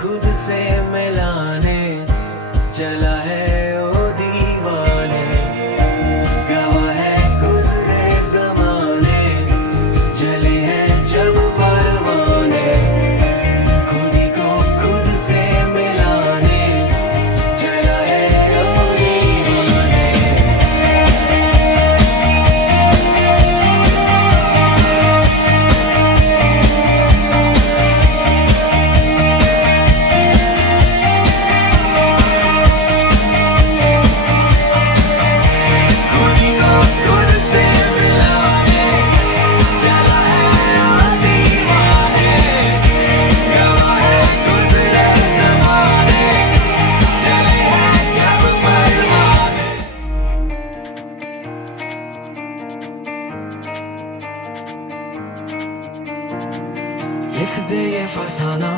खुद से मिलाने चला है ओ दीवाने, गवाह है गुजरे जमाने, जले हैं जब परवाने, खुदी को खुद से मिलाने चला है ओ दीवाने। खुदी को खुद से मिलाने चला है ओ दीवाने, गवाह है गुजरे जमाने, जले हैं जब परवाने। लिख दे ये फसाना,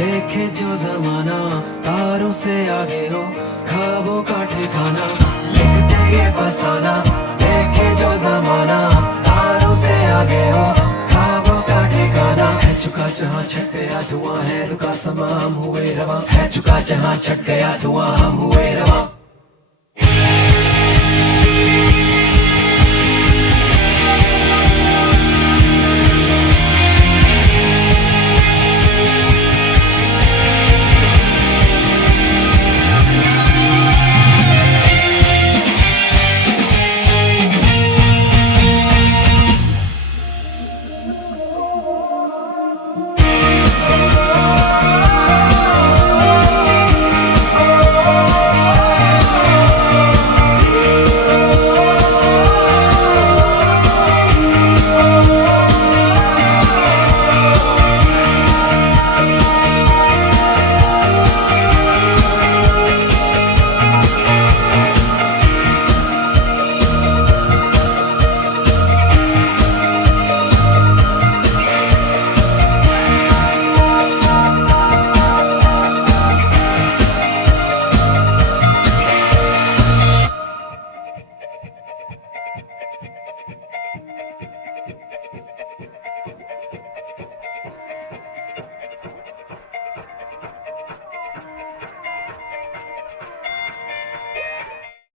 देखे जो जमाना, तारों से आगे हो ख्वाबों का ठिकाना। लिख दे ये फसाना, देखे जो जमाना, तारों से आगे हो ख्वाबों का ठिकाना। है चुका जहां छट गया धुआं, है रुका समा हम हुए रवां, है चुका जहां छट गया धुआं हम हुए रवां।